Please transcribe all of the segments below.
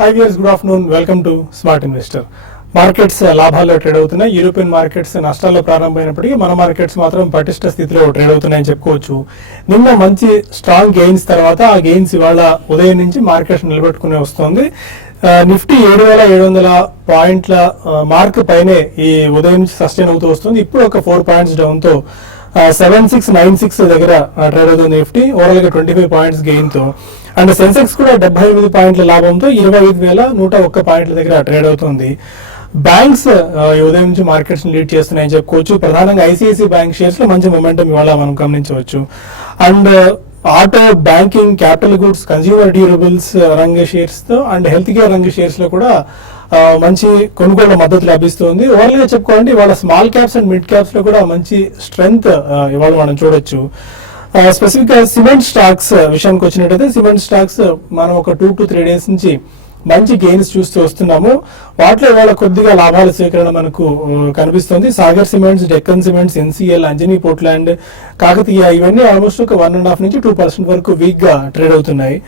Hi viewers, good afternoon. Welcome to Smart Investor. Markets లాభాల్లో trade అవుతున్నాయి. European markets నష్టాల్లో ప్రారంభమైనప్పటికీ మన మార్కెట్స్ మాత్రం పటిష్ట స్థితిలో ట్రేడ్ అవుతున్నాయని చెప్పుకోవచ్చు. నిన్న మంచి స్ట్రాంగ్ గెయిన్స్ తర్వాత ఆ గెయిన్స్ ఇవాళ ఉదయం నుంచి మార్కెట్స్ నిలబెట్టుకుని వస్తుంది. నిఫ్టీ 7,700 పాయింట్ల మార్క్ పైనే ఈ ఉదయం నుంచి సస్టైన్ అవుతూ వస్తుంది. ఇప్పుడు ఒక 4 పాయింట్స్ డౌన్ తో 7696 దగ్గర ట్రేడ్ అవుతుంది నిఫ్టీ. ఓవరాల్ గా 25 పాయింట్స్ గెయిన్ తో అండ్ సెన్సెక్స్ కూడా 78 పాయింట్ల లాభంతో 25,101 పాయింట్ల దగ్గర ట్రేడ్ అవుతుంది. బ్యాంక్స్ ఈ ఉదయం నుంచి మార్కెట్స్ లీడ్ చేస్తున్నాయని చెప్పుకోవచ్చు. ప్రధానంగా ఐసిఐసిఐ బ్యాంక్ షేర్స్ లో మంచి మొమెంటం ఇవాళ మనం గమనించవచ్చు. And auto, banking, capital goods, consumer durables రంగ షేర్స్ తో అండ్ హెల్త్ కేర్ రంగ షేర్స్ లో కూడా మంచి కొనుగోలు మద్దతు లభిస్తుంది. ఓవరాల్ గా చెప్పుకోవాలంటే ఇవాళ small caps and mid caps లో కూడా మంచి స్ట్రెంగ్త్ ఇవాళ మనం చూడొచ్చు. స్పెసిఫిక్ గా సిమెంట్ స్టాక్స్ విషయానికి వచ్చినట్టయితే సిమెంట్ స్టాక్స్ మనం ఒక 2 to 3 డేస్ నుంచి మంచి గెయిన్స్ చూస్తూ వస్తున్నాము. వాటిలో ఇవాళ కొద్దిగా లాభాల స్వీకరణ మనకు కనిపిస్తుంది. Sagar cements, Deccan cements, NCL, Anjani Portland, Kakatiya ఇవన్నీ ఆల్మోస్ట్ ఒక 1.5 నుంచి 2% వరకు వీక్ గా ట్రేడ్ అవుతున్నాయి.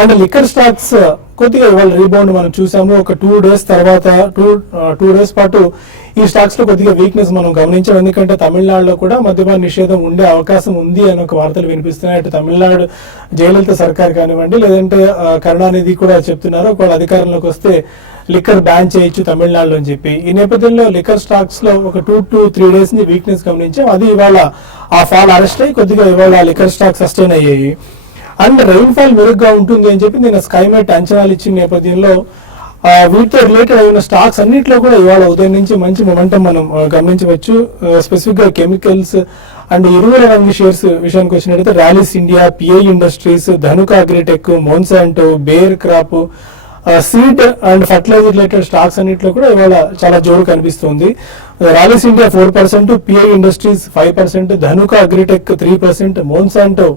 అండ్ లిక్కర్ స్టాక్స్ కొద్దిగా ఇవాళ రీబౌండ్ మనం చూసాము. ఒక 2 డేస్ తర్వాత 2 డేస్ పాటు ఈ స్టాక్స్ లో కొద్దిగా వీక్నెస్ మనం గమనించాం. ఎందుకంటే తమిళనాడులో కూడా మద్యపాన నిషేధం ఉండే అవకాశం ఉంది అని ఒక వార్తలు వినిపిస్తున్నాయి. అటు తమిళనాడు జయలలిత సర్కార్ కానివ్వండి, లేదంటే కరుణానిధి కూడా చెప్తున్నారు ఒకవేళ అధికారంలోకి వస్తే లిక్కర్ బ్యాన్ చేయొచ్చు తమిళనాడులో అని చెప్పి. ఈ నేపథ్యంలో లిక్కర్ స్టాక్స్ లో ఒక 2 to 3 డేస్ నుంచి వీక్నెస్ గమనించాం. అది ఇవాళ ఆ ఫాల్ అరెస్ట్ అయ్యి కొద్దిగా ఇవాళ లిక్కర్ స్టాక్ సస్టైన్ అయ్యాయి. అండ్ రెయిన్ఫాల్ మెరుగ్గా ఉంటుంది అని చెప్పి నేను స్కైమెట్ అంచనాలు ఇచ్చిన నేపథ్యంలో వీటితో రిలేటెడ్ అయిన స్టాక్స్ అన్నింటిలో కూడా ఇవాళ ఉదయం నుంచి మంచి మొమెంటం మనం గమనించవచ్చు. స్పెసిఫిక్ గా కెమికల్స్ అండ్ ఎరువుల రంగు షేర్స్ విషయానికి వచ్చినట్టయితే Rallis India, PI Industries, Dhanuka Agritech, Monsanto, Bayer Crop, seed and fertilizer related stocks అన్నింటిలో కూడా ఇవాళ చాలా జోరు కనిపిస్తుంది. Rallis India 4%, PI Industries 5%, Dhanuka Agritech 3%, Monsanto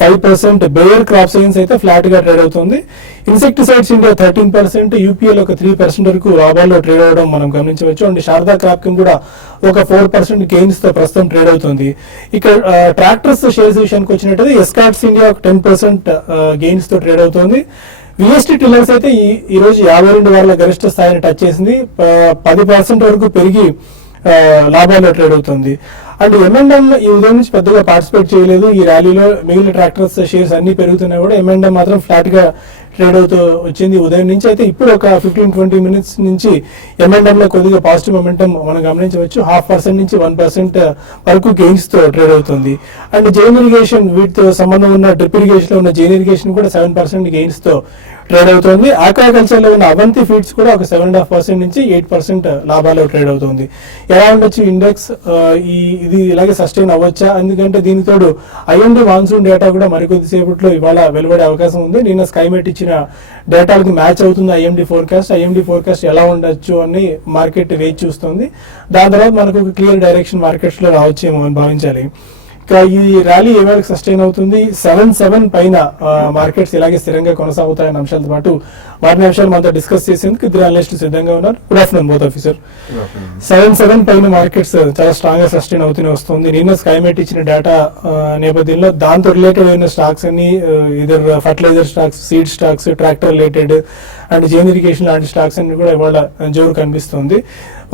5%, Bayer Crop Science అయితే ఫ్లాట్ గా ట్రేడ్ అవుతుంది. ఇన్సెక్టిసైడ్స్ ఇండియా 13%, యూపీఎల్ ఒక 3% వరకు లాభాల్లో ట్రేడ్ అవడం మనం గమనించవచ్చు. అండ్ శారదా క్రాప్కిన్ కూడా ఒక 4% గెయిన్స్ తో ప్రస్తుతం ట్రేడ్ అవుతుంది. ఇక్కడ ట్రాక్టర్స్ షేర్స్ విషయానికి వచ్చినట్టయితే ఎస్కాట్స్ ఇండియా ఒక 10% గెయిన్స్ తో ట్రేడ్ అవుతుంది. విఎస్టీ టిల్లర్స్ అయితే ఈ రోజు 52 వారాల గరిష్ట స్థాయిని టచ్ చేసింది. 10% వరకు పెరిగి లాభాల్లో ట్రేడ్ అవుతుంది. అండ్ M&M ఈ ఉదయం నుంచి పెద్దగా పార్టిసిపేట్ చేయలేదు ఈ ర్యాలీలో. మిగిలిన ట్రాక్టర్స్ షేర్స్ అన్ని పెరుగుతున్నా కూడా M&M మాత్రం ఫ్లాట్ గా ట్రేడ్ అవుతూ వచ్చింది ఉదయం నుంచి. అయితే ఇప్పుడు ఒక 15-20 మినిట్స్ నుంచి M&M లో కొద్దిగా పాజిటివ్ మొమెంటం మనం గమనించవచ్చు. 0.5% నుంచి 1% వరకు గెయిన్స్ తో ట్రేడ్ అవుతుంది. అండ్ జైన్ ఇరిగేషన్, వీటితో సంబంధం ఉన్న డ్రిప్ ఇరిగేషన్ లో ఉన్న జైన్ ఇరిగేషన్ కూడా 7% గెయిన్స్ తో ట్రేడ్ అవుతుంది. ఆక్వాకల్చర్ లో ఉన్న అవంతి ఫీడ్స్ కూడా ఒక 7.5% నుంచి 8% లాభాల్లో ట్రేడ్ అవుతుంది. ఎలా ఉండొచ్చు ఇండెక్స్ ఇది ఇలాగే సస్టైన్ అవ్వచ్చా? ఎందుకంటే దీనితోడు ఐఎండి మాన్సూన్ డేటా కూడా మరికొద్దిసేపట్లో ఇవాళ వెలువడే అవకాశం ఉంది. నిన్న స్కైమెట్ ఇచ్చిన డేటాలకు మ్యాచ్ అవుతుంది ఐఎండి ఫోర్కాస్ట్ ఎలా ఉండొచ్చు అని మార్కెట్ వేచి చూస్తుంది. దాని తర్వాత మనకు ఒక క్లియర్ డైరెక్షన్ మార్కెట్స్ లో రావచ్చేమో అని భావించాలి. ఈ ర్యాలీ ఏ మేరకు సస్టైన్ అవుతుంది, 7 పైన మార్కెట్స్ ఇలాగే స్థిరంగా కొనసాగుతాయన్న అంశాలతో పాటు మరిన్ని అంశాలు మనతో డిస్కస్ చేసేందుకు ఇద్దరు అనలిస్టులు సిద్ధంగా ఉన్నారు. Good afternoon both officer. 7 పైన మార్కెట్స్ చాలా స్ట్రాంగ్ గా సస్టైన్ అవుతూనే వస్తుంది. నిన్న స్కైమెట్ ఇచ్చిన డేటా నేపథ్యంలో దాంతో రిలేటెడ్ అయిన స్టాక్స్ అన్ని ఇద్దరు fertiliser stocks, seed stocks, tractor related and Jain irrigation లాంటి స్టాక్స్ అన్ని కూడా ఇవాళ జోరు కనిపిస్తుంది.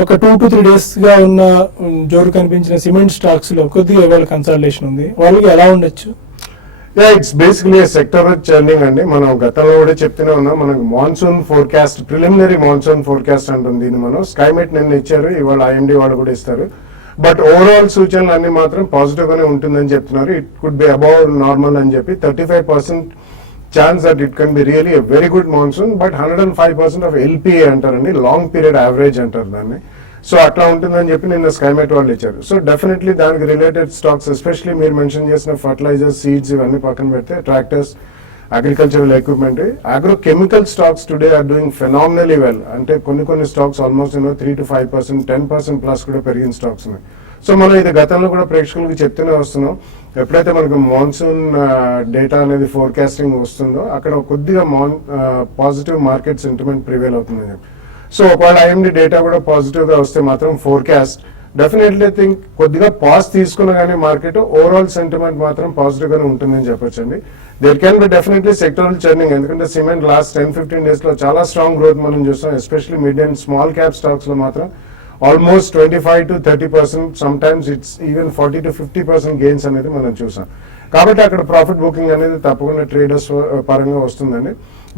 ఒక 2 to 3 డేస్ గా ఉన్న జోరు కనిపించిన సిమెంట్ స్టాక్స్ లో కొద్దిగా ఇవాళ కన్సల్టేషన్ ఉంది. వాళ్ళకి ఎలా ఉండొచ్చు? ఇట్స్ బేసికలీ సెక్టర్ చర్నింగ్ అండి. మనం గతంలో కూడా చెప్తూనే ఉన్నాం. మనకు monsoon forecast, preliminary monsoon forecast అంటుంది. ఇది మనం స్కైమెట్ నిన్న ఇచ్చారు, ఇవాళ ఐఎండి వాళ్ళు కూడా ఇస్తారు. బట్ ఓవరాల్ సూచనలు అన్ని మాత్రం పాజిటివ్ గానే ఉంటుందని చెప్తున్నారు. It could be above normal అని చెప్పి 35% chance that it can be really a very good monsoon. But 105% of LPA అంటారండి, లాంగ్ పీరియడ్ యావరేజ్ అంటారు దాన్ని. సో అట్లా ఉంటుందని చెప్పి నిన్న స్కైమెట్ వాళ్ళు ఇచ్చారు. సో డెఫినెట్లీ దానికి రిలేటెడ్ స్టాక్స్, ఎస్పెషల్లీ మీరు మెన్షన్ చేసిన ఫర్టిలైజర్స్, సీడ్స్ ఇవన్నీ పక్కన పెడితే tractors, agricultural equipment, agro chemical stocks today are doing phenomenally well. అంటే కొన్ని స్టాక్స్ ఆల్మోస్ట్ 3 to 5%, 10% ప్లస్ కూడా పెరిగిన స్టాక్స్ ఉన్నాయి. సో మనం ఇది గతంలో కూడా ప్రేక్షకులకు చెప్తూనే వస్తున్నాం. ఎప్పుడైతే మనకు మాన్సూన్ డేటా అనేది ఫోర్కాస్టింగ్ వస్తుందో అక్కడ కొద్దిగా పాజిటివ్ మార్కెట్ సెంటిమెంట్ ప్రివేల్ అవుతుందని చెప్పి. సో ఒకవేళ ఐఎండి డేటా కూడా పాజిటివ్ గా వస్తే మాత్రం ఫోర్కాస్ట్ డెఫినెట్లీ థింక్ కొద్దిగా పాజ్ తీసుకున్నా కానీ మార్కెట్ ఓవరాల్ సెంటిమెంట్ మాత్రం పాజిటివ్ గానే ఉంటుందని చెప్పొచ్చండి. There can be definitely sectoral churning, ఎందుకంటే సిమెంట్ లాస్ట్ 10-15 డేస్ లో చాలా స్ట్రాంగ్ గ్రోత్ మనం చూస్తాం. Especially mid and small cap stocks లో మాత్రం almost 25-30%, some times it's even 40-50% gains అనేది మనం చూసాం. కాబట్టి అక్కడ ప్రాఫిట్ బుకింగ్ అనేది తప్పకుండా ట్రేడర్స్ పరంగా వస్తుందండి.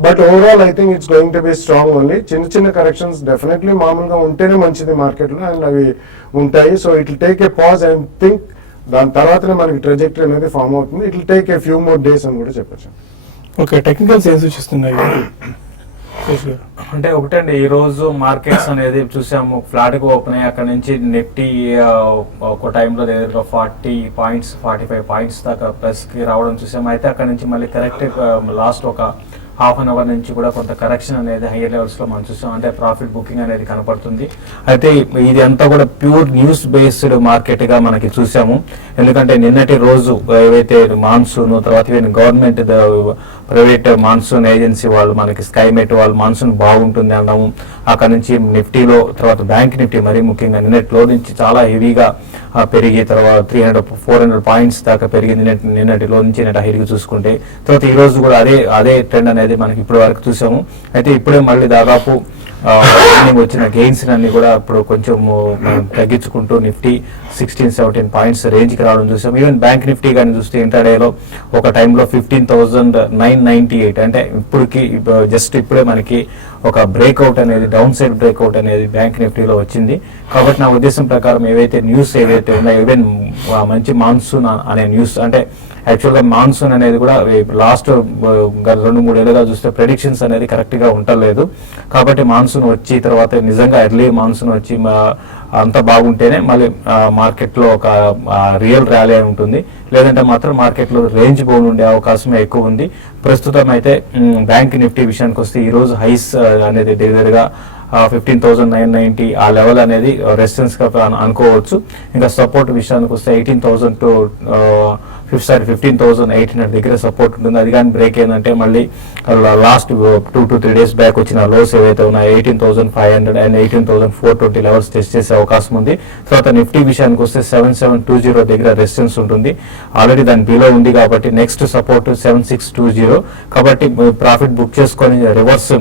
But overall I think it's going to be strong only. చిన్న చిన్న కరెక్షన్స్ డెఫినెట్లీ మామూలుగా ఉంటేనే మంచిది మార్కెట్లో, అండ్ అవి ఉంటాయి. So it will take a pause and think దాని తర్వాతనే మనకి ట్రెజెక్టరీ అనేది ఫామ్ అవుతుంది. It will take a few more days అని కూడా చెప్పచ్చు. ఓకే, టెక్నికల్స్ ఏం సూచిస్తున్నాయి? అంటే ఒకటండి, ఈ రోజు మార్కెట్స్ అనేది చూసాము ఫ్లాట్ గా ఓపెన్ అయ్యి అక్కడ నుంచి నిఫ్టీ ఒక టైంలో దగ్గర 40 పాయింట్స్ 45 పాయింట్స్ దాకా ప్లస్ కి రావడం చూసాము. అయితే అక్కడ నుంచి మళ్ళీ కరెక్ట్ లాస్ట్ ఒక హాఫ్ అన్ అవర్ నుంచి కూడా కొంత కరెక్షన్ అనేది హైయర్ లెవెల్స్ లో మనం చూసాం. అంటే ప్రాఫిట్ బుకింగ్ అనేది కనపడుతుంది. అయితే ఇది అంతా కూడా ప్యూర్ న్యూస్ బేస్డ్ మార్కెట్ గా మనకి చూసాము. ఎందుకంటే నిన్నటి రోజు ఏవైతే మాన్సూన్ తర్వాత గవర్నమెంట్ ప్రైవేట్ మాన్సూన్ ఏజెన్సీ వాళ్ళు మనకి స్కైమెట్ వాళ్ళు మాన్సూన్ బాగుంటుంది అన్నాము. అక్కడ నుంచి నిఫ్టీలో తర్వాత బ్యాంక్ నిఫ్టీ మరీ ముఖ్యంగా నిన్నటిలో నుంచి చాలా హెవీగా పెరిగి తర్వాత 300-400 పాయింట్స్ దాకా పెరిగింది నిన్నటిలో నుంచి నిన్న హైగా చూసుకుంటే. తర్వాత ఈ రోజు కూడా అదే ట్రెండ్ అనేది మనకి ఇప్పటి వరకు చూసాము. అయితే ఇప్పుడే మళ్ళీ దాదాపు వచ్చిన గెయిన్స్ అన్ని కూడా ఇప్పుడు కొంచెం తగ్గించుకుంటూ నిఫ్టీ 16-17 పాయింట్స్ రేంజ్ కి రావడం చూసాం. ఈవెన్ బ్యాంక్ నిఫ్టీ కానీ చూస్తే ఇంటర్డేలో ఒక టైంలో 15,998, అంటే ఇప్పటికి జస్ట్ ఇప్పుడే మనకి ఒక బ్రేక్అవుట్ అనేది డౌన్ సైడ్ బ్రేక్అవుట్ అనేది బ్యాంక్ నిఫ్టీలో వచ్చింది. కాబట్టి నా ఉద్దేశం ప్రకారం ఏవైతే న్యూస్ ఏవైతే ఉన్నాయో ఈవెన్ మంచి మాన్సూన్ అనే న్యూస్, అంటే యాక్చువల్గా మాన్సూన్ అనేది కూడా లాస్ట్ 2-3 ఏళ్ళుగా చూస్తే ప్రెడిక్షన్స్ అనేది కరెక్ట్ గా ఉండలేదు. కాబట్టి మాన్సూన్ వచ్చి తర్వాత నిజంగా ఎర్లీ మాన్సూన్ వచ్చి అంత బాగుంటేనే మళ్ళీ మార్కెట్లో ఒక రియల్ ర్యాలీ ఉంటుంది. లేదంటే మాత్రం మార్కెట్లో రేంజ్ బౌండ్ ఉండే అవకాశమే ఎక్కువ ఉంది. ప్రస్తుతం అయితే బ్యాంక్ నిఫ్టీ విషయానికి వస్తే ఈ రోజు హైస్ అనేది దగ్గరగా 15,990 ఆ లెవెల్ అనేది రెసిస్టెన్స్ గా అనుకోవచ్చు. ఇంకా సపోర్ట్ విషయానికి వస్తే 18,000 to 15,800 దగ్గర సపోర్ట్ ఉంటుంది. అది కానీ బ్రేక్ ఏంటంటే మళ్ళీ లాస్ట్ 2 to 3 డేస్ బ్యాక్ వచ్చిన లోస్ ఏవైతే ఉన్నాయో 18,500 అండ్ 18,420 లెవెల్స్ టెస్ట్ చేసే అవకాశం ఉంది. తర్వాత నిఫ్టీ విషయానికి వస్తే 7720 దగ్గర రెసిస్టెన్స్ ఉంటుంది. ఆల్రెడీ దాని బిలో ఉంది కాబట్టి నెక్స్ట్ సపోర్ట్ 7620. కాబట్టి ప్రాఫిట్ బుక్ చేసుకొని రివర్స్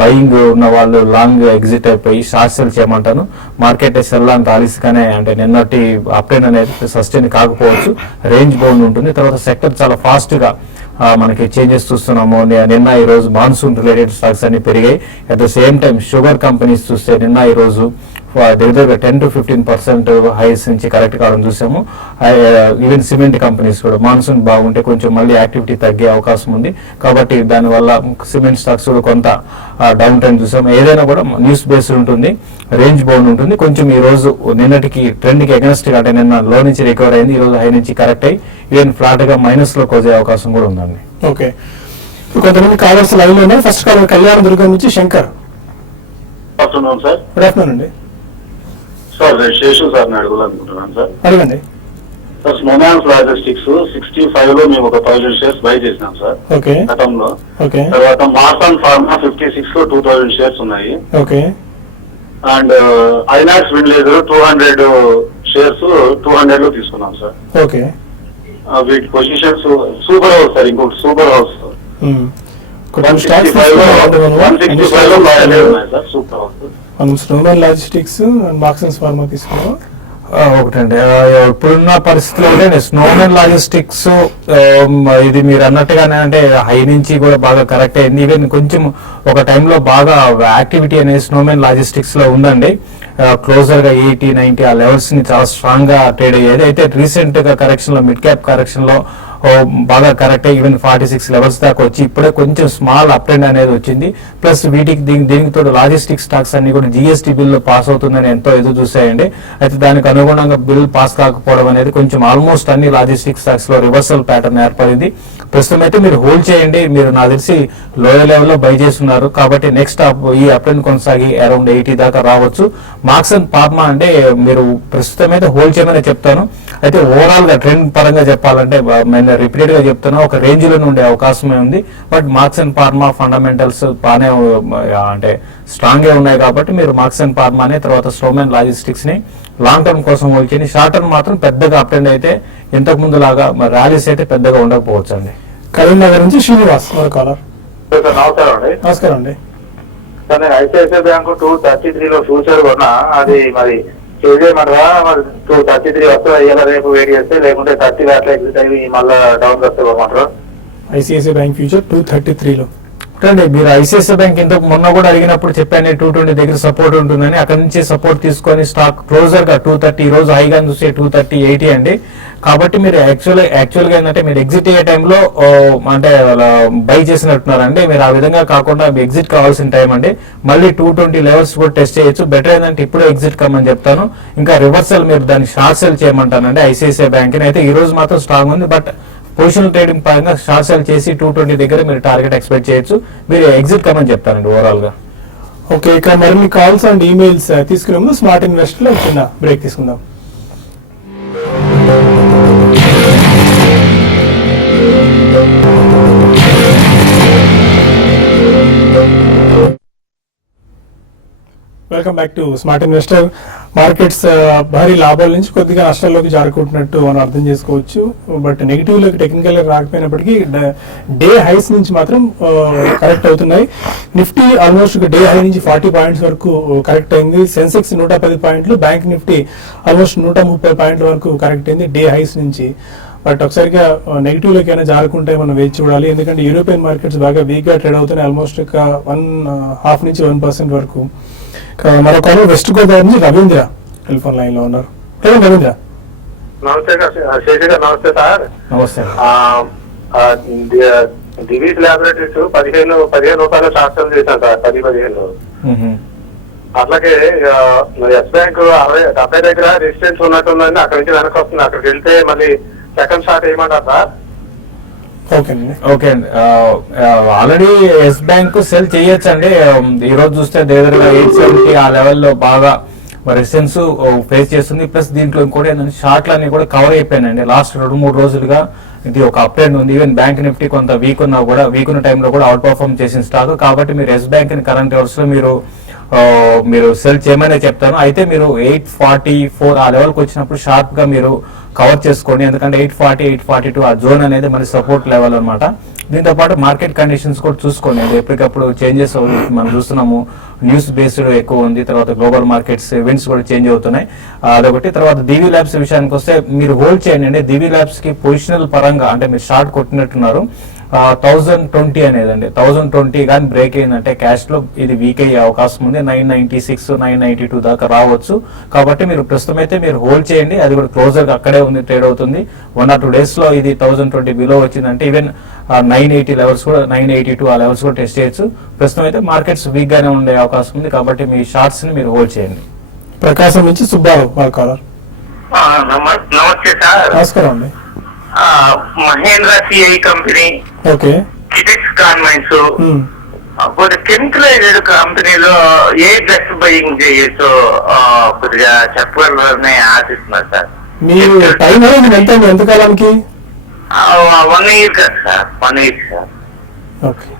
బయింగ్ ఉన్న వాళ్ళు లాంగ్ ఎగ్జిట్ అయిపోయి షార్ట్ సెల్ చేయమంటాను. మార్కెట్ సెల్ అంత ఆలస్యంగానే అంటే నిన్నటి అప్ ట్రెండ్ అనేది సస్టైన్ కాకపోవచ్చు, రేంజ్ బౌండ్ ఉంటుంది. తర్వాత సెక్టర్ చాలా ఫాస్ట్ గా మనకి చేంజెస్ చూస్తున్నాము. నిన్న ఈ రోజు మాన్సూన్ రిలేటెడ్ స్టాక్స్ అన్ని పెరిగాయి. At the same time sugar companies చూస్తే నిన్న ఈ రోజు దగ్గర 10-15% హైస్ నుంచి కరెక్ట్ కావడం చూసాము. ఈవెన్ సిమెంట్ కంపెనీస్ కూడా మాన్సూన్ బాగుంటే కొంచెం మళ్ళీ యాక్టివిటీ తగ్గే అవకాశం ఉంది. కాబట్టి దానివల్ల సిమెంట్ స్టాక్స్ కూడా కొంత డౌన్ ట్రెండ్ చూసాము. ఏదైనా కూడా న్యూస్ బేస్డ్ ఉంటుంది, రేంజ్ బౌండ్ ఉంటుంది. కొంచెం ఈ రోజు నిన్నటికి ట్రెండ్ కి అగెన్స్ట్ గా, అంటే నిన్న లో నుంచి రికవర్ అయింది, ఈ రోజు హై నుంచి కరెక్ట్ అయ్యి ఈవెన్ ఫ్లాట్ గా మైనస్ లో కోసే అవకాశం కూడా ఉందండి. ఓకే, కొంతమంది కాలర్స్ లైవ్ లో ఉన్నారు. ఫస్ట్ కాలర్ కళ్యాణ దుర్గం నుంచి Shankar. Afternoon sir. Good afternoon అండి. సార్ శేషు సార్ అడగాలనుకుంటున్నాను సార్. అడగండి సార్. స్మోనాన్స్ లాజిస్టిక్స్ 65 లో మేము ఒక 1000 షేర్స్ బై చేసినాం సార్ ఓకే గతంలో. ఓకే. తర్వాత మార్సాన్ ఫార్మా 56 లో 2000 షేర్స్ ఉన్నాయి. ఓకే. అండ్ ఐనాక్స్ విండ్లేజర్ 200 షేర్స్ 200 లో తీసుకున్నాం సార్. ఓకే. వీటి పొజిషన్స్ సూపర్ హౌస్ సార్, ఇంకోటి సూపర్ హౌస్ 165 లో 165 లో బాగా ఉన్నాయి సార్ సూపర్ హౌస్. మనం Snowman logistics and Marksans pharma తీసుకున్నాం. ఒకటండి, ఇప్పుడున్న పరిస్థితుల్లో అంటే స్నోమెన్ లాజిస్టిక్స్ ఇది మీరు అన్నట్టుగానే అంటే హై నుంచి కూడా బాగా కరెక్ట్ అయింది. ఈవెన్ కొంచెం ఒక టైంలో బాగా యాక్టివిటీ అనేది స్నోమెన్ లాజిస్టిక్స్ లో ఉందండి. క్లోజర్ గా 80-90 ఆ లెవెల్స్ ని చాలా స్ట్రాంగ్ గా ట్రేడ్ అయ్యేది. అయితే రీసెంట్ గా కరెక్షన్ లో మిడ్ క్యాప్ కరెక్షన్ లో బాగా కరెక్ట్ అయ్యి ఈవెన్ 46 లెవెల్స్ దాకా వచ్చి ఇప్పుడే కొంచెం స్మాల్ అప్ ట్రెండ్ అనేది వచ్చింది. ప్లస్ వీటికి దీనికి తోడు లాజిస్టిక్ స్టాక్స్ అన్ని కూడా జిఎస్టీ బిల్ పాస్ అవుతుందని ఎంతో ఎదురు చూసాయండి. అయితే దానికి అనుగుణంగా బిల్ పాస్ కాకపోవడం అనేది కొంచెం ఆల్మోస్ట్ అన్ని లాజిస్టిక్ స్టాక్స్ లో రివర్సల్ ప్యాటర్న్ ఏర్పడింది. ప్రస్తుతం అయితే మీరు హోల్డ్ చేయండి. మీరు నాకు తెలిసి లోయర్ లెవెల్లో బై చేస్తున్నారు కాబట్టి నెక్స్ట్ ఈ అప్ ట్రెండ్ కొనసాగి అరౌండ్ 80 దాకా రావచ్చు. మార్క్సన్ ఫార్మా అంటే మీరు ప్రస్తుతం అయితే హోల్డ్ చేయమని చెప్తాను. అయితే ఓవరాల్ గా ట్రెండ్ పరంగా చెప్పాలంటే నేను రిపీటెడ్ గా చెప్తున్నా ఒక రేంజ్ లో ఉండే అవకాశమే ఉంది. బట్ మార్క్సన్ ఫార్మా ఫండమెంటల్స్ బాగానే అంటే స్ట్రాంగ్ గా ఉన్నాయి కాబట్టి మీరు మార్క్సన్ ఫార్మాని తర్వాత స్టోమెన్ లాజిస్టిక్స్ ని లాంగ్ టర్మ్ కోసం హోల్డ్ చేయండి. షార్ట్ టర్మ్ మాత్రం పెద్దగా అప్ ట్రెండ్ అయితే ఇంతకు ముందు లాగా మరి ర్యాలీస్ అయితే పెద్దగా ఉండకపోవచ్చు అండి. కరీంనగర్ నుంచి శ్రీనివాస్ మన కాలర్. సార్ నమస్కారం అండి. నమస్కారం అండి. సార్ నేను ఐసిఐసిఐ బ్యాంక్ 233 ఫ్యూచర్ కొన్నా, అది మరి చేంజ్ చేయమంటారా? మరి 233 వస్తే ఇలా రేపు వెయిట్ చేస్తే, లేకుంటే 30 అట్లా ఎగ్జిట్ అయ్యి మళ్ళీ డౌన్ వస్తే పోమంటారా? ఐసిఐసిఐ బ్యాంక్ ఫ్యూచర్ 233లో. అండి మీరు ఐసిఐసిఐ బ్యాంక్ ఇంతకు మొన్న కూడా అడిగినప్పుడు చెప్పాను 220 దగ్గర సపోర్ట్ ఉంటుందని. అక్కడ నుంచి సపోర్ట్ తీసుకొని స్టాక్ క్లోజర్ గా 230, ఈ రోజు హైగా చూస్తే 230.80 అండి. కాబట్టి మీరు యాక్చువల్గా ఏంటంటే మీరు ఎగ్జిట్ అయ్యే టైంలో అంటే బై చేసినట్టున్నారండి. మీరు ఆ విధంగా కాకుండా ఎగ్జిట్ కావాల్సిన టైం అండి. మళ్ళీ 220 లెవెల్స్ కూడా టెస్ట్ చేయొచ్చు. బెటర్ ఏంటంటే ఇప్పుడే ఎగ్జిట్ కమ్మని చెప్తాను. ఇంకా రివర్సల్ మీరు దాన్ని షార్ట్ సెల్ చేయమంటానండి ఐసిఐసిఐ బ్యాంక్ అయితే. ఈ రోజు మాత్రం స్ట్రాంగ్ ఉంది, బట్ పొజిషనల్ ట్రేడింగ్ పరంగా షార్ట్ సెల్ చేసి 220 దగ్గర మీరు టార్గెట్ ఎక్స్పెక్ట్ చేయొచ్చు. మీరు ఎగ్జిట్ కమని చెప్తారండి ఓవరాల్ గా. ఓకే, ఇక మరిన్ని కాల్స్ అండ్ ఈమెయిల్స్ తీసుకునే ముందు స్మార్ట్ ఇన్వెస్టర్ లో చిన్న బ్రేక్ తీసుకుందాం. Welcome back to smart investor. Markets భారీ లాభాల నుంచి కొద్దిగా నష్టాల్లోకి జారుకుంటున్నట్టు మనం అర్థం చేసుకోవచ్చు. బట్ నెగిటివ్ లోకి టెక్నికల్ రాకపోయినప్పటికీ డే హైస్ నుంచి మాత్రం కరెక్ట్ అవుతున్నాయి. నిఫ్టీ ఆల్మోస్ట్ డే హై నుంచి 40 పాయింట్స్ వరకు కరెక్ట్ అయింది. సెన్సెక్స్ 110 పాయింట్లు, బ్యాంక్ నిఫ్టీ ఆల్మోస్ట్ 130 పాయింట్ల వరకు కరెక్ట్ అయింది డే హైస్ నుంచి. బట్ ఒకసారిగా నెగిటివ్ లోకి అయినా జారుకుంటే మనం వేచి చూడాలి. ఎందుకంటే యూరోపియన్ మార్కెట్స్ బాగా వీక్ గా ట్రేడ్ అవుతున్నాయి. ఆల్మోస్ట్ 1.5 నుంచి 1% వరకు. మరొక వెస్ట్ గోదావరి నుంచి రవీంద్ర టెలిఫోన్ లైన్ లో ఉన్నారు. రవీంద్ర నమస్తే శేషి గారు. నమస్తే సార్. నమస్తే. దివీస్ ల్యాబొరేటరీస్ 15 రూపాయలు షార్ట్ సెల్ చేశాను సార్, 10-15. అట్లాగే ఎస్ బ్యాంక్ 70 దగ్గర రెసిస్టెన్స్ ఉన్నట్టుందండి. అక్కడి నుంచి వెనక్కి వస్తుంది. అక్కడికి వెళ్తే మళ్ళీ సెకండ్ షార్ట్ వేయమంటారు సార్? ఓకే అండి. ఆల్రెడీ ఎస్ బ్యాంక్ సెల్ చేయొచ్చు అండి. ఈ రోజు చూస్తే దగ్గరగా 870 ఆ లెవెల్లో బాగా రెసిస్టెన్స్ ఫేస్ చేస్తుంది. ప్లస్ దీంట్లో ఇంకోటి ఏంటంటే షార్ట్లు అన్ని కూడా కవర్ అయిపోయినాయండి. లాస్ట్ 2-3 రోజులుగా ఇది ఒక అప్ ట్రెండ్ ఉంది. ఈవెన్ బ్యాంక్ నిఫ్టీ కొంత వీక్ ఉన్న టైంలో కూడా అవుట్ పర్ఫార్మ్ చేసిన స్టాక్. కాబట్టి మీరు ఎస్ బ్యాంక్ కరెంట్ అవర్స్ లో మీరు సెల్ చేయమనే చెప్తాను. అయితే మీరు 844 ఆ లెవెల్కి వచ్చినప్పుడు షార్ప్ గా మీరు కవర్ చేసుకోండి. ఎందుకంటే 840, 842 ఆ జోన్ అనేది మన సపోర్ట్ లెవెల్ అనమాట. దీంతో పాటు మార్కెట్ కండిషన్స్ కూడా చూసుకోండి. ఎప్పటికప్పుడు చేంజెస్ మనం చూస్తున్నాము. న్యూస్ బేస్డ్ ఎక్కువ ఉంది. తర్వాత గ్లోబల్ మార్కెట్స్ ఈవెంట్స్ కూడా చేంజ్ అవుతున్నాయి. అదొకటి. తర్వాత దివి ల్యాబ్స్ విషయానికి వస్తే మీరు హోల్డ్ చేయండి. దివి ల్యాబ్స్ కి పొజిషనల్ పరంగా అంటే మీరు షార్ట్ కొట్టినట్టున్నారు. 1020 అనేదండి. 1020 కానీ బ్రేక్ అయిందంటే క్యాష్ లో ఇది వీక్ అయ్యే అవకాశం ఉంది. 996, 992 దాకా రావచ్చు. కాబట్టి మీరు ప్రస్తుతం అయితే మీరు హోల్డ్ చేయండి. అది కూడా క్లోజర్ అక్కడే ఉంది, ట్రేడ్ అవుతుంది. 1 or 2 days లో ఇది 1020 బిలో వచ్చిందంటే ఈవెన్ 980 లెవెల్స్ కూడా 982 ఆ లెవెల్స్ కూడా టెస్ట్ చేయొచ్చు. ప్రస్తుతం అయితే మార్కెట్స్ వీక్ గానే ఉండే అవకాశం ఉంది. కాబట్టి మీ షార్ట్స్ ని మీరు హోల్డ్ చేయండి. ప్రకాశం నుంచి సుబ్బారావు మన కాలర్. నమస్తే సార్. నమస్కారం అండి. Mahindra CI company, okay, Kitex కాన్వెంట్స్, కొన్ని కెమికలైజ్డ్ కంపెనీలో ఏ బెస్ట్ బయింగ్ చేయొచ్చో కొద్దిగా చెప్పగలరని ఆశిస్తున్నారు సార్. మీరు టైం అనేది ఎంత కాలానికి? 1 year కదా sir, 1 year sir. Okay.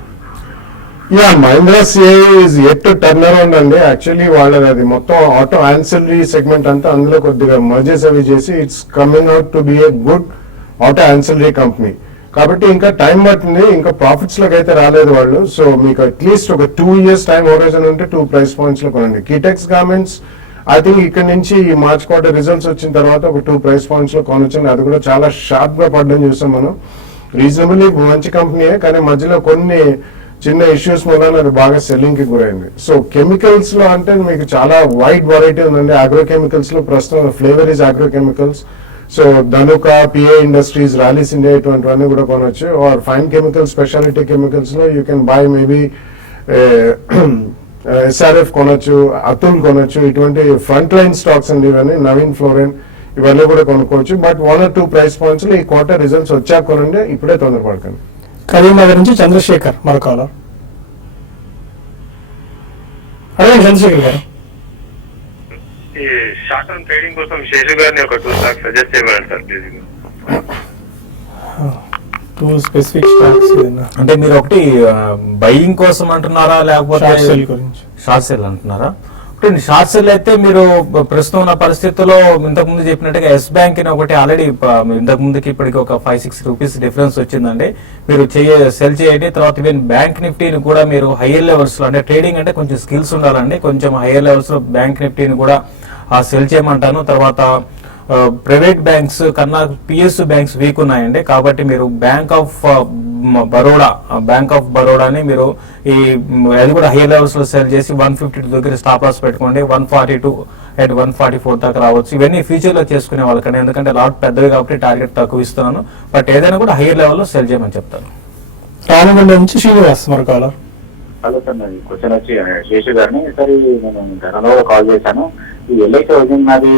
Yeah, Mahindra CI is at to turn around అండి. యాక్చువల్లీ వాళ్ళది అది మొత్తం ఆటో ఆన్సిలరీ సెగ్మెంట్ అంతా అందులో కొద్దిగా మర్జెస్ అవి చేసి it's coming out to be a good auto ancillary company. కాబట్టి ఇంకా టైం పడుతుంది. ఇంకా ప్రాఫిట్స్ లోకి అయితే రాలేదు వాళ్ళు. సో మీకు అట్లీస్ట్ ఒక 2 years టైం హోరైజన్ ఉంటే 2 price points లో కొనండి. కిటెక్స్ గార్మెంట్స్ ఐ థింక్ ఇక్కడ నుంచి ఈ మార్చ్ క్వార్టర్ రిజల్ట్స్ వచ్చిన తర్వాత ఒక 2 price points లో కొనొచ్చండి. అది కూడా చాలా షార్ప్ గా పడడం చూసాం మనం. రీజనబుల్లీ మంచి కంపెనీయే, కానీ మధ్యలో కొన్ని చిన్న ఇష్యూస్ మూలాన అది బాగా సెల్లింగ్ కి గురైంది. సో కెమికల్స్ లో అంటే మీకు చాలా వైడ్ వెరైటీ ఉందండి. అగ్రోకెమికల్స్ లో ప్రస్తుతం flavour is agrochemicals. So Dhanuka, PA Industries, Rallis India ఇటువంటివన్నీ కూడా కొనొచ్చు. Or fine chemicals, specialty chemicals లో you can buy maybe SRF కొనొచ్చు, అతుల్ కొనొచ్చు. ఇటువంటి ఫ్రంట్ లైన్ స్టాక్స్ అండి ఇవన్నీ. నవీన్ ఫ్లోరెన్ ఇవన్నీ కూడా కొనుక్కోవచ్చు. బట్ 1 or 2 price points లో ఈ క్వార్టర్ రిజల్ట్స్ వచ్చాక కొనండి, ఇప్పుడే తొందరపడకండి. కరీంనగర్ నుంచి చంద్రశేఖర్ మరో కాలర్. అదే చంద్రశేఖర్ గారు. ఈ షార్ట్ టర్మ్ ట్రేడింగ్ కోసం శేషు గారిని ఒక 2 stocks సజెస్ట్ చేయమని సార్ ప్లీజ్. 2 specific stocks అంటే మీరు ఒకటి బయింగ్ కోసం అంటున్నారా లేకపోతే షార్ట్ సెల్ గురించి? షార్ట్ సెల్ అంటున్నారా? ఇప్పుడు షార్ట్ సెల్ అయితే మీరు ప్రస్తుతం ఉన్న పరిస్థితుల్లో ఇంతకు ముందు చెప్పినట్టుగా ఎస్ బ్యాంక్ అని ఒకటి ఆల్రెడీ ఇంతకు ముందుకి ఇప్పటికి ఒక 5-6 రూపీస్ డిఫరెన్స్ వచ్చిందండి. మీరు సెల్ చేయండి. తర్వాత ఈవెన్ బ్యాంక్ నిఫ్టీని కూడా మీరు హైయర్ లెవెల్స్ లో, అంటే ట్రేడింగ్ అంటే కొంచెం స్కిల్స్ ఉండాలండి, కొంచెం హైయర్ లెవెల్స్ లో బ్యాంక్ నిఫ్టీని కూడా సెల్ చేయమంటాను. తర్వాత ప్రైవేట్ బ్యాంక్స్ కన్నా పిఎస్యు బ్యాంక్స్ వీక్ ఉన్నాయండి. కాబట్టి మీరు బ్యాంక్ ఆఫ్ బరోడాని మీరు అది కూడా హై లెవెల్స్ లో సెల్ చేసి 152 దగ్గర స్టాప్ లాస్ పెట్టుకోండి. 142 at 144 దాకా రావచ్చు. ఇవన్నీ ఫ్యూచర్ లో చేసుకునే వాళ్ళకండి, ఎందుకంటే లాట్ పెద్దవి కాబట్టి టార్గెట్ తక్కువ ఇస్తున్నాను. బట్ ఏదైనా కూడా హైయర్ లెవెల్లో సెల్ చేయమని చెప్తాను. రామగుండ నుంచి శ్రీనివాస్ మరో కాలర్. హలో సార్, నాది క్వశ్చన్ వచ్చి శేషు గారిని. సార్ నేను గతంలో కాల్ చేశాను. ఈ ఎల్ఐసి హోల్డింగ్ నాది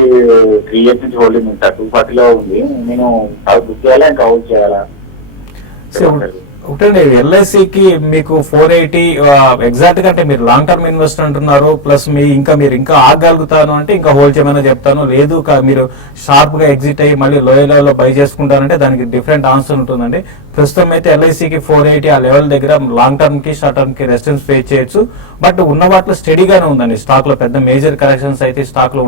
3 years నుంచి హోల్డింగ్ ఉంది సార్. 240 ఉంది. నేను బుక్ చేయాలా ఇంకా హోల్డ్ చేయాలా? ఒకటండి, ఎల్ఐసికి మీకు 480 ఎగ్జాక్ట్ గా, అంటే మీరు లాంగ్ టర్మ్ ఇన్వెస్టర్ అంటున్నారు, ప్లస్ మీరు ఇంకా ఆగలుగుతాను అంటే ఇంకా హోల్డ్ చేయమని చెప్తాను. లేదు మీరు షార్ప్ గా ఎగ్జిట్ అయ్యి మళ్ళీ లోయర్ లెవెల్ లో బై చేసుకుంటారంటే దానికి డిఫరెంట్ ఆన్సర్ ఉంటుందండి. ప్రస్తుతం అయితే ఎల్ఐసికి 480 ఆ లెవెల్ దగ్గర లాంగ్ టర్మ్ కి షార్ట్ టర్మ్ కి రెసిస్టెన్స్ ఫేస్ చేయొచ్చు. బట్ ఉన్న వాటిలో స్టడీగానే ఉందండి. స్టాక్ లో పెద్ద మేజర్ కరెక్షన్స్ అయితే స్టాక్ లో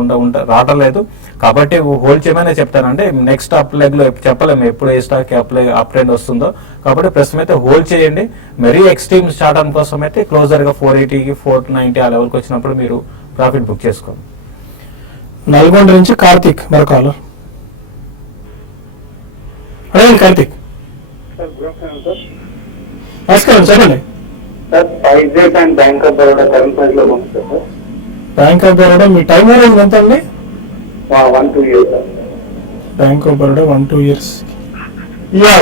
రావడం లేదు. కాబట్టి హోల్డ్ చేయమని చెప్తానంటే నెక్స్ట్ అప్ లెగ్ లో చెప్పలేము ఎప్పుడు ఏ స్టాక్ అప్ ట్రెండ్ వస్తుందో. కాబట్టి ప్రస్తుతం అయితే హోల్డ్ చేయండి. మరీ ఎక్స్ట్రీమ్ షార్ట్ టర్మ్ కోసం అయితే క్లోజర్ గా 480కి 490 ఆ లెవెల్కి వచ్చినప్పుడు మీరు ప్రాఫిట్ బుక్ చేసుకోండి. నల్గొండ నుంచి కార్తిక్ మరో కాలర్. అదే కార్తిక్, నమస్కారం, చెప్పండి. Sir spice and bank of Baroda current price లో ఉంది sir. Bank of Baroda me time horizon ఎంత అండి? 1-2 years sir. Bank of Baroda 1-2 years.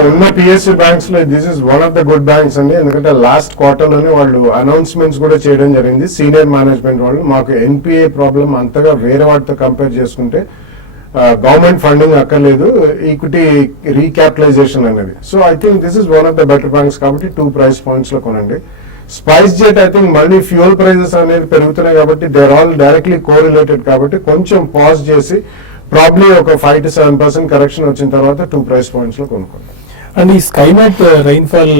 ఉన్న పిఎస్యు బ్యాంక్స్ లో this is one of the good banks అండి. ఎందుకంటే లాస్ట్ క్వార్టర్ లోనే వాళ్ళు అనౌన్స్మెంట్స్ కూడా చేయడం జరిగింది. సీనియర్ మేనేజ్మెంట్ వాళ్ళు మాకు ఎన్పిఏ ప్రాబ్లం అంతగా వేరే వాటితో కంపేర్ చేసుకుంటే గవర్నమెంట్ ఫండింగ్ అక్కర్లేదు, ఈక్విటీ రీక్యాపిటలైజేషన్ అనేది. So I think this is one of the better banks. కాబట్టి 2 price points లో కొనండి. స్పైస్ జెట్ ఐ థింక్ మళ్ళీ ఫ్యూయల్ ప్రైజెస్ అనేది పెరుగుతున్నాయి కాబట్టి they are all directly correlated. కాబట్టి కొంచెం పాజ్ చేసి ప్రాబ్లీ ఒక 5 to 7% కరెక్షన్ వచ్చిన తర్వాత 2 price points లో కొనుక్కోండి. అండ్ ఈ స్కైమెట్ రైన్ఫాల్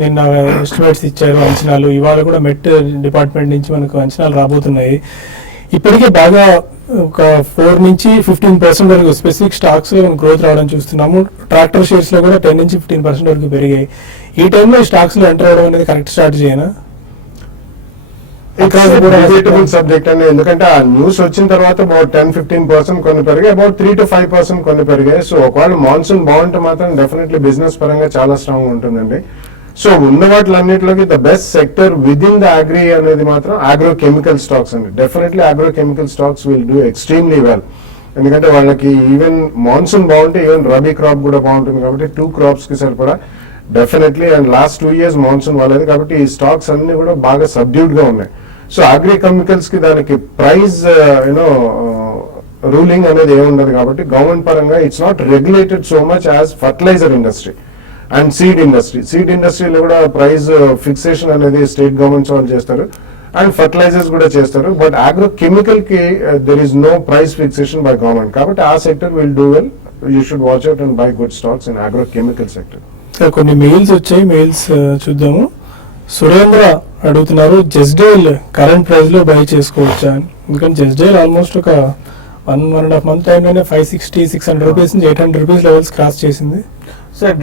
నిన్న ఎస్టిమేట్స్ ఇచ్చారు, అంచనాలు. ఇవాళ కూడా మెట్ డిపార్ట్మెంట్ నుంచి మనకు అంచనాలు రాబోతున్నాయి. ఇప్పటికే బాగా ఒక 4 నుంచి 15% వరకు స్పెసిఫిక్ స్టాక్స్ లో గ్రోత్ రావడం చూస్తున్నాము. ట్రాక్టర్ షేర్స్ లో కూడా 10 నుంచి 15% వరకు పెరిగాయి. ఈ టైంలో స్టాక్స్ లో ఎంటర్ అవడం అనేది కరెక్ట్ స్ట్రాటజీనా? డిబేటబుల్ సబ్జెక్ట్ అండి. ఎందుకంటే ఆ న్యూస్ వచ్చిన తర్వాత అబౌట్ 10-15% కొన్ని పెరిగాయి, అబౌట్ 3 to 5% కొన్ని పెరిగాయి. సో ఒకవేళ మాన్సూన్ బాగుంటే మాత్రం డెఫినెట్లీ బిజినెస్ పరంగా చాలా స్ట్రాంగ్ ఉంటుందండి. సో ఉన్న వాటిలన్నిటిలోకి the best sector with in the agri అనేది మాత్రం అగ్రో కెమికల్ స్టాక్స్ అండి. Definitely agro chemical stocks will do extremely well. ఎందుకంటే వాళ్ళకి ఈవెన్ మాన్సూన్ బాగుంటే ఈవెన్ రబీ క్రాప్ కూడా బాగుంటుంది. కాబట్టి 2 crops కి సరిపడా definitely. And last 2 years monsoon వాళ్ళది కాబట్టి ఈ స్టాక్స్ అన్ని కూడా బాగా సబ్డ్యూడ్ గా ఉన్నాయి. సో అగ్రి కెమికల్స్ కి దానికి ప్రైస్ రూలింగ్ అనేది ఏముండదు. కాబట్టి గవర్నమెంట్ పరంగా it's not regulated so much as fertiliser industry and seed industry. Seed ఇండస్ట్రీలో కూడా ప్రైస్ ఫిక్సేషన్ అనేది స్టేట్ గవర్నమెంట్స్ వాళ్ళు చేస్తారు అండ్ ఫర్టిలైజర్స్ కూడా చేస్తారు. బట్ అగ్రో కెమికల్ కి there is no price fixation by government. కాబట్టి ఆ sector will do well. You should watch out and buy good stocks in agro chemical sector. Sir కొన్ని mails వచ్చాయి, mails చూద్దాము. సురేంద్ర అడుగుతున్నారు, జెస్డేల్ కరెంట్ ప్రైస్ లో by చేసుకోవచ్చా? ఎందుకంటే జెస్డేల్ ఆల్మోస్ట్ ఒక 1.5 month టైంలోనే 560-600 రూపీస్ నుంచి 800 రూపీస్ లెవెల్స్ క్రాస్ చేసింది. సార్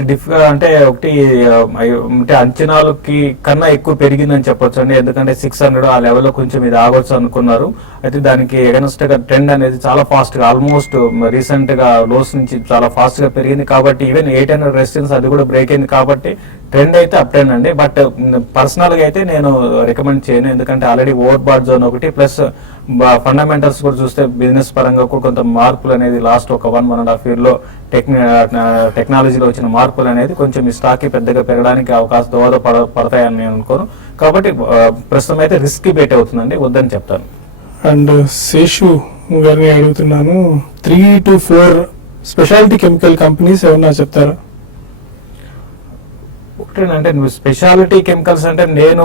అంటే ఒకటి అంటే అంచనాలకి కన్నా ఎక్కువ పెరిగిందని చెప్పొచ్చు అండి. ఎందుకంటే 600 ఆ లెవెల్లో కొంచెం ఇది ఆగొచ్చు అనుకున్నారు. అయితే దానికి ఎగనెస్ట్ గా ట్రెండ్ అనేది చాలా ఫాస్ట్ గా ఆల్మోస్ట్ రీసెంట్ గా లోస్ నుంచి చాలా ఫాస్ట్ గా పెరిగింది. కాబట్టి ఈవెన్ 800 రెసిస్టెన్స్ అది కూడా బ్రేక్ అయింది. కాబట్టి ట్రెండ్ అయితే అప్ ట్రెండ్ అండి. బట్ పర్సనల్ గా అయితే నేను రికమెండ్ చేయను. ఎందుకంటే ఆల్రెడీ ఓవర్ బాట్ జోన్ ఒకటి ప్లస్ ఫండమెంటల్స్ కూడా చూస్తే బిజినెస్ పరంగా కూడా కొంత మార్పులు అనేది లాస్ట్ ఒక 1.5 year లో టెక్నాలజీలో వచ్చిన మార్పులు అనేది కొంచెం ఈ స్టాక్ కి పెద్దగా పెరగడానికి అవకాశం దోహదపడతాయని నేను అనుకోను. కాబట్టి ప్రస్తుతం అయితే రిస్క్ బెట్ అవుతుందండి, వద్దని చెప్తాను. అండ్ శేషు గారిని అడుగుతున్నాను, 3 to 4 స్పెషాలిటీ కెమికల్ కంపెనీస్ ఏమన్నా చెప్తారా? అంటే నువ్వు స్పెషాలిటీ కెమికల్స్ అంటే నేను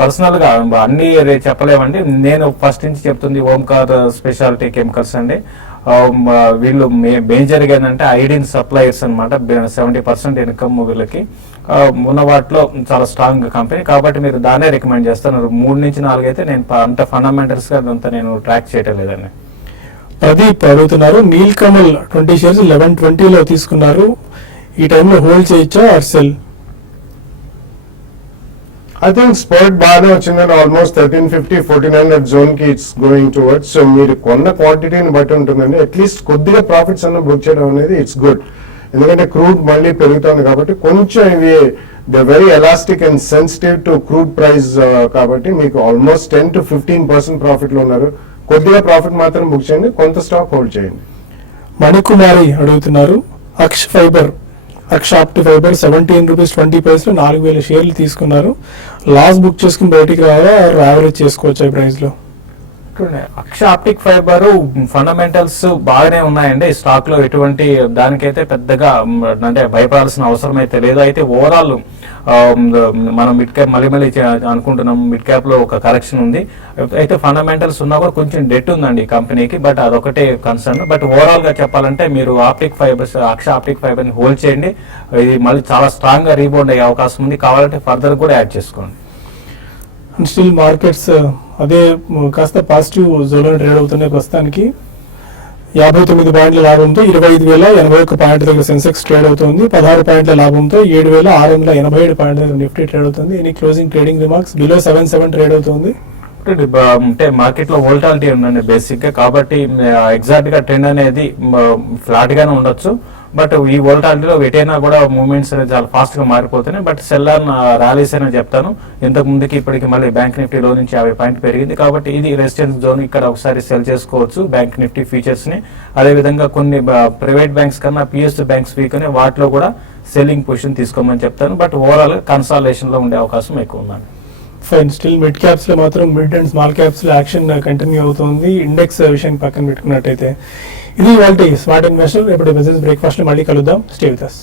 పర్సనల్ గా అన్ని చెప్పలేమండి. నేను ఫస్ట్ నుంచి చెప్తుంది ఓంకార్ స్పెషాలిటీ కెమికల్స్ అండి. వీళ్ళు మేజర్ గా ఏంటంటే ఐడిన్ సప్లయర్స్ అనమాట. 70% ఇన్కమ్ వీళ్ళకి. ఉన్న వాటిలో చాలా స్ట్రాంగ్ కంపెనీ, కాబట్టి మీరు దాన్నే రికమెండ్ చేస్తాను. 3 నుంచి 4 అయితే నేను అంత ఫండమెంటల్స్ గా అంత నేను ట్రాక్ చేయటం లేదండి. ప్రదీప్ అడుగుతున్నారు, నీల్ కమల్ 20 షేర్స్ 1120లో తీసుకున్నారు, ఈ టైంలో హోల్డ్ చేయొచ్చా or sell? I think spurt బాగానే వచ్చిందని ఆల్మోస్ట్ 1350-1400 జోన్ కి ఇట్స్ గోయింగ్ టువర్డ్స్. సో మీరు కొన్న క్వాంటిటీని బట్టి ఉంటుందండి. అట్లీస్ట్ కొద్దిగా ప్రాఫిట్స్ అన్న బుక్ చేయడం అనేది ఇట్స్ గుడ్, ఎందుకంటే క్రూడ్ మళ్ళీ పెరుగుతుంది కాబట్టి కొంచెం ఇవి the very elastic and sensitive to crude price కాబట్టి మీకు ఆల్మోస్ట్ 10 to 15% ప్రాఫిట్ లో ఉన్నారు. కొద్దిగా ప్రాఫిట్ మాత్రం బుక్ చేయండి, కొంత స్టాక్ హోల్డ్ చేయండి. మణికుమారి అడుగుతున్నారు, అక్ష ఆప్టి ఫైబర్ 17 రూపీస్ 20 పైసలు 4000 షేర్లు తీసుకున్నారు, లాస్ బుక్ చేసుకుని బయటికి రావాలా యావరేజ్ చేసుకోవచ్చు ఈ ప్రైస్ లో? అక్ష ఆప్టిక్ ఫైబర్ ఫండమెంటల్స్ బాగానే ఉన్నాయండి. ఈ స్టాక్ లో ఎటువంటి దానికైతే పెద్దగా అంటే భయపడాల్సిన అవసరం అయితే లేదు. అయితే ఓవరాల్ మనం మిడ్ క్యాప్ మళ్ళీ అనుకుంటున్నాం, మిడ్ క్యాప్ లో ఒక కరెక్షన్ ఉంది. అయితే ఫండమెంటల్స్ ఉన్నా కూడా కొంచెం డెట్ ఉందండి ఈ కంపెనీకి, బట్ అదొకటే కన్సర్న్. బట్ ఓవరాల్ గా చెప్పాలంటే మీరు అక్ష ఆప్టిక్ ఫైబర్ ని హోల్డ్ చేయండి. ఇది మళ్ళీ చాలా స్ట్రాంగ్ గా రీబౌండ్ అయ్యే అవకాశం ఉంది, కావాలంటే ఫర్దర్ కూడా యాడ్ చేసుకోండి. అండ్ స్టిల్ మార్కెట్స్ అదే కాస్త పాజిటివ్ జోన్లో ట్రేడ్ అవుతున్నాయి. ప్రస్తుతానికి 59 పాయింట్ల లాభంతో 25,081 పాయింట్ల దగ్గర సెన్సెక్స్ ట్రేడ్ అవుతుంది. 16 పాయింట్ల లాభంతో 7,687 పాయింట్ల దగ్గర నిఫ్టీ ట్రేడ్ అవుతుంది. Any closing trading remarks? Below 77 trade అవుతుంది. అంటే మార్కెట్ లో వోల్టాలిటీ ఉందండి బేసిక్ గా, కాబట్టి ఎగ్జాక్ట్ గా ట్రెండ్ అనేది ఫ్లాట్ గానే ఉండొచ్చు. బట్ ఈ వోల్టాలిటీలో ఎటైనా కూడా మూవ్మెంట్స్ అనేది చాలా ఫాస్ట్ గా మారిపోతున్నాయి. బట్ సెల్ ఆన్ ర్యాలీస్ అని చెప్తాను. ఇంతకు ముందుకి ఇప్పటికి మళ్ళీ బ్యాంక్ నిఫ్టీలో నుంచి 50 పాయింట్ పెరిగింది, కాబట్టి ఇది రెసిస్టెన్స్ జోన్. ఇక్కడ ఒకసారి సెల్ చేసుకోవచ్చు బ్యాంక్ నిఫ్టీ ఫీచర్స్ ని. అదేవిధంగా కొన్ని ప్రైవేట్ బ్యాంక్స్ కన్నా పిఎస్యూ బ్యాంక్స్ వీక్ అని వాటిలో కూడా సెల్లింగ్ పొజిషన్ తీసుకోమని చెప్తాను. బట్ ఓవరాల్ కన్సాలిడేషన్ లో ఉండే అవకాశం ఎక్కువ ఉందండి. ఫైన్. స్టిల్ మిడ్ క్యాప్స్ లో మాత్రం మిడ్ అండ్ స్మాల్ క్యాప్స్ లో యాక్షన్ కంటిన్యూ అవుతుంది. ఇండెక్స్ విషయాన్ని పక్కన పెట్టుకున్నట్టయితే ఇది ఇవాల్టి స్మార్ట్ ఇన్వెస్టర్. ఇప్పుడు బిజినెస్ బ్రేక్ఫాస్ట్ లో మళ్ళీ కలుద్దాం. Stay with us.